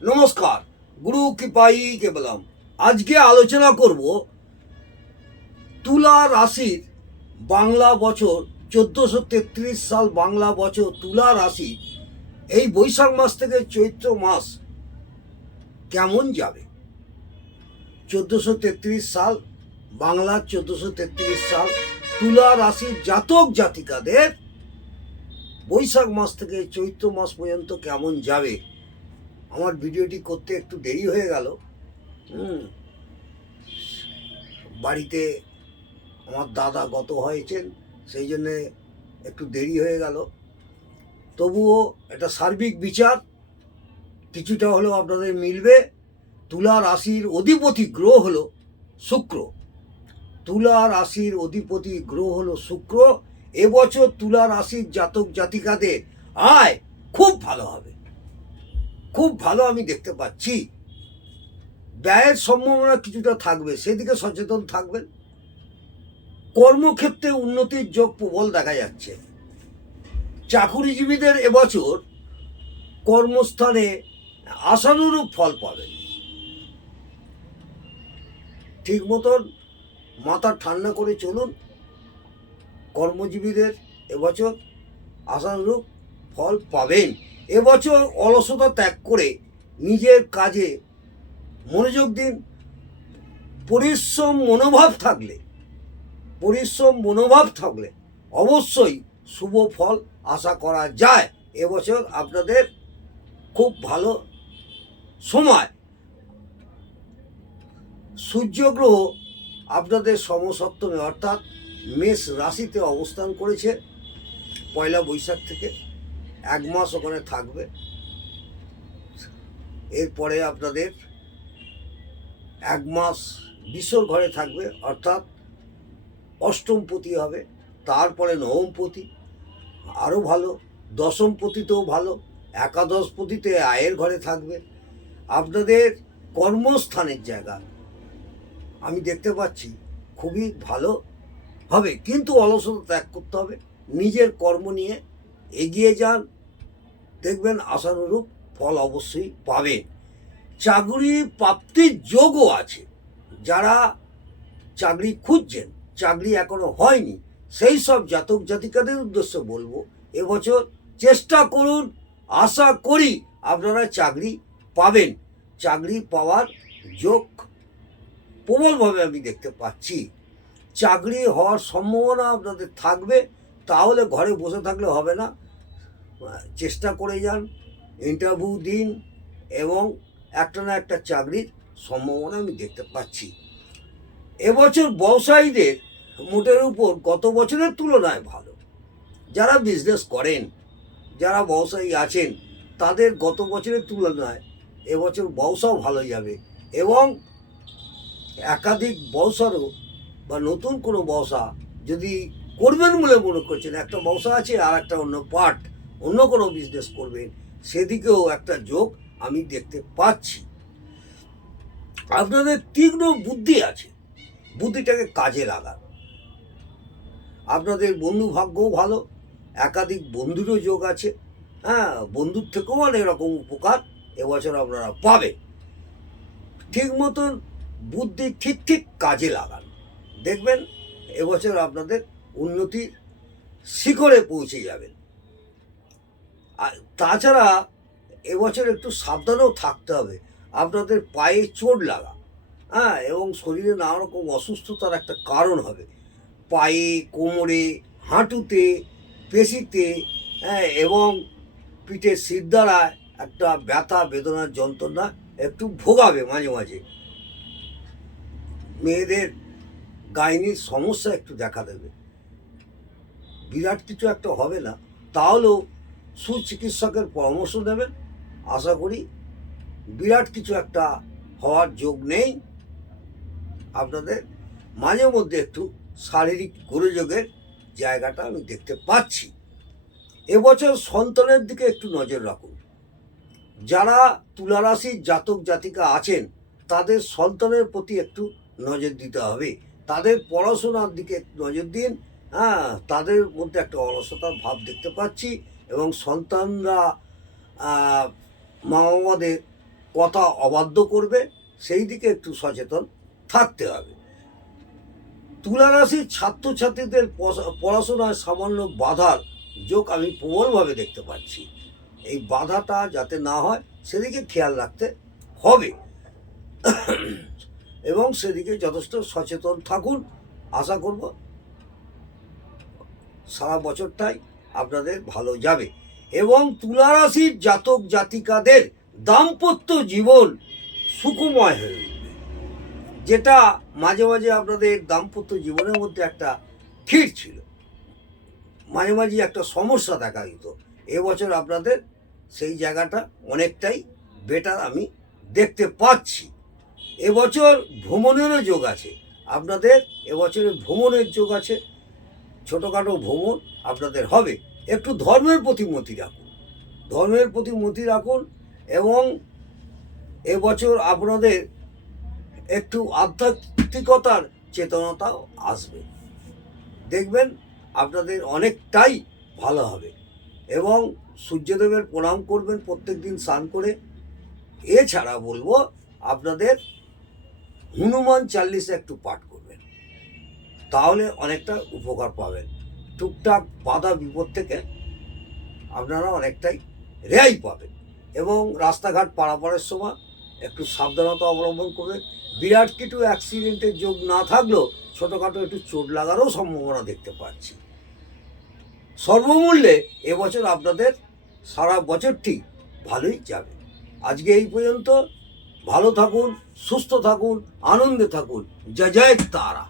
নমস্কার, গুরু কৃপাই কেবলম। আজকে আলোচনা করব তুলা রাশির বাংলা বছর 1433 সাল বাংলা বছর তুলা রাশি এই বৈশাখ মাস থেকে চৈত্র মাস কেমন যাবে। 1433 সাল বাংলা 1433 সাল তুলা রাশির জাতক জাতিকাদের বৈশাখ মাস থেকে চৈত্র মাস পর্যন্ত কেমন যাবে। আমার ভিডিওটি করতে একটু দেরি হয়ে গেল। বাড়িতে আমার দাদা গত হয়েছেন, সেই জন্যে একটু দেরি হয়ে গেল। তবুও একটা সার্বিক বিচার কিছুটা হলেও আপনাদের মিলবে। তুলা রাশির অধিপতি গ্রহ হলো শুক্র। তুলা রাশির অধিপতি গ্রহ হলো শুক্র। এবছর তুলা রাশির জাতক জাতিকাদের আয় খুব ভালো হবে, খুব ভালো আমি দেখতে পাচ্ছি। ব্যয়ের সম্ভাবনা কিছুটা থাকবে, সেদিকে সচেতন থাকবেন। কর্মক্ষেত্রে উন্নতির যোগ প্রবল দেখা যাচ্ছে। চাকুরিজীবীদের এবছর কর্মস্থানে আশানুরূপ ফল পাবেন। ঠিক মতন মাথা ঠান্ডা করে চলুন। কর্মজীবীদের এবছর আশানুরূপ ফল পাবেন। এবছর অলসতা ত্যাগ করে নিজের কাজে মনোযোগ দিন। পরিশ্রম মনোভাব থাকলে অবশ্যই শুভ ফল আশা করা যায়। এবছর আপনাদের খুব ভালো সময়। সূর্যগ্রহ আপনাদের সমসপ্তমে অর্থাৎ মেষ রাশিতে অবস্থান করেছে পয়লা বৈশাখ থেকে। 1 মাস ওখানে থাকবে। এরপরে আপনাদের 1 মাস বিশ্বর ঘরে থাকবে, অর্থাৎ অষ্টমপতি হবে। তারপরে নবমপতি, আরও ভালো। দশমপতিতেও ভালো। একাদশপতিতে আয়ের ঘরে থাকবে। আপনাদের কর্মস্থানের জায়গা আমি দেখতে পাচ্ছি খুবই ভালো হবে, কিন্তু অলসতা ত্যাগ করতে হবে। নিজের কর্ম নিয়ে এগিয়ে যান, দেখবেন আশানুরূপ ফল অবশ্যই পাবেন। চাকরি প্রাপ্তির যোগও আছে। যারা চাকরি খুঁজছেন, চাকরি এখনো হয়নি, সেই সব জাতক জাতিকাদের উদ্দেশ্যে বলবো এবছর চেষ্টা করুন। আশা করি আপনারা চাকরি পাবেন। চাকরি পাওয়ার যোগ প্রবলভাবে আমি দেখতে পাচ্ছি। চাকরি হওয়ার সম্ভাবনা আপনাদের থাকবে, তাহলে ঘরে বসে থাকলে হবে না। চেষ্টা করে যান, ইন্টারভিউ দিন, এবং একটা না একটা চাকরির সম্ভাবনা আমি দেখতে পাচ্ছি। এবছর ব্যবসায়ীদের মোটের উপর গত বছরের তুলনায় ভালো। যারা বিজনেস করেন, যারা ব্যবসায়ী আছেন, তাদের গত বছরের তুলনায় এবছর ব্যবসাও ভালো যাবে। এবং একাধিক ব্যবসারও বা নতুন কোনো ব্যবসা যদি করবেন বলে মনে করছেন, একটা ব্যবসা আছে আর একটা অন্য কোনো বিজনেস করবেন, সেদিকেও একটা যোগ আমি দেখতে পাচ্ছি। আপনাদের তীক্ষ্ণ বুদ্ধি আছে, বুদ্ধিটাকে কাজে লাগান। আপনাদের বন্ধু ভাগ্যও ভালো, একাধিক বন্ধুরও যোগ আছে। বন্ধুর থেকেও অনেক রকম উপকার এবছর আপনারা পাবেন। ঠিক মতন বুদ্ধি ঠিক কাজে লাগান, দেখবেন এবছর আপনাদের উন্নতির শিখরে পৌঁছে যাবেন। আর তাছাড়া এবছর একটু সাবধানেও থাকতে হবে। আপনাদের পায়ে চোট লাগা, এবং শরীরে নানা রকম অসুস্থতার একটা কারণ হবে। পায়ে, কোমরে, হাঁটুতে, পেশিতে, এবং পিঠের শিরদাঁড়ায় একটা ব্যথা বেদনার যন্ত্রণা একটু ভোগাবে মাঝে মাঝে। মেয়েদের গাইনির সমস্যা একটু দেখা দেবে। বিরাট কিছু একটা হবে না, তাহলেও সুচিকিৎসকের পরামর্শ নেবেন। আশা করি বিরাট কিছু একটা হওয়ার যোগ নেই। আপনাদের মাঝে মধ্যে একটু শারীরিক গোলযোগের জায়গাটা আমি দেখতে পাচ্ছি। এবছর সন্তানের দিকে একটু নজর রাখুন। যারা তুলা রাশির জাতক জাতিকা আছেন, তাদের সন্তানের প্রতি একটু নজর দিতে হবে। তাদের পড়াশোনার দিকে একটু নজর দিন। তাদের মধ্যে একটা অলসতার ভাব দেখতে পাচ্ছি, এবং সন্তানরা মা বাবাদের কথা অবাধ্য করবে, সেই দিকে একটু সচেতন থাকতে হবে। তুলা রাশির ছাত্রছাত্রীদের পড়াশোনায় সামান্য বাধার যোগ আমি প্রবলভাবে দেখতে পাচ্ছি। এই বাধাটা যাতে না হয় সেদিকে খেয়াল রাখতে হবে এবং সেদিকে যথেষ্ট সচেতন থাকুন। আশা করব সারা বছরটাই আপনাদের ভালো যাবে এবং তুলা রাশির জাতক জাতিকাদের দাম্পত্য জীবন সুখময় হয়ে উঠবে, যেটা মাঝে মাঝে আপনাদের দাম্পত্য জীবনের মধ্যে একটা খিট ছিল, মাঝে মাঝে একটা সমস্যা দেখা দিত। এবছর আপনাদের সেই জায়গাটা অনেকটাই বেটার আমি দেখতে পাচ্ছি। এবছর ভ্রমণেরও যোগ আছে আপনাদের, এবছরে ভ্রমণের যোগ আছে, ছোটোখাটো ভ্রমণ আপনাদের হবে। একটু ধর্মের প্রতি মতি রাখুন, ধর্মের প্রতি মতি রাখুন এবং এবছর আপনাদের একটু আধ্যাত্মিকতার চেতনতাও আসবে, দেখবেন আপনাদের অনেকটাই ভালো হবে এবং সূর্যদেবের প্রণাম করবেন প্রত্যেক দিন স্নান করে। এছাড়া বলবো আপনাদের হনুমান চাল্লিশা একটু পাঠ করবেন, তাহলে অনেকটা উপকার পাবেন। টুকটাক বাধা বিপদ থেকে আপনারা অনেকটাই রেহাই পাবেন এবং রাস্তাঘাট পারাপারের সময় একটু সাবধানতা অবলম্বন করবেন। বিরাট কিছু অ্যাক্সিডেন্টের যোগ না থাকলেও ছোটোখাটো একটু চোট লাগারও সম্ভাবনা দেখতে পাচ্ছি। সর্বমূল্যে এবছর আপনাদের সারা বছরটি ভালোই যাবে। আজকে এই পর্যন্ত। ভালো থাকুন, সুস্থ থাকুন, আনন্দে থাকুন। জয় জয় তারা।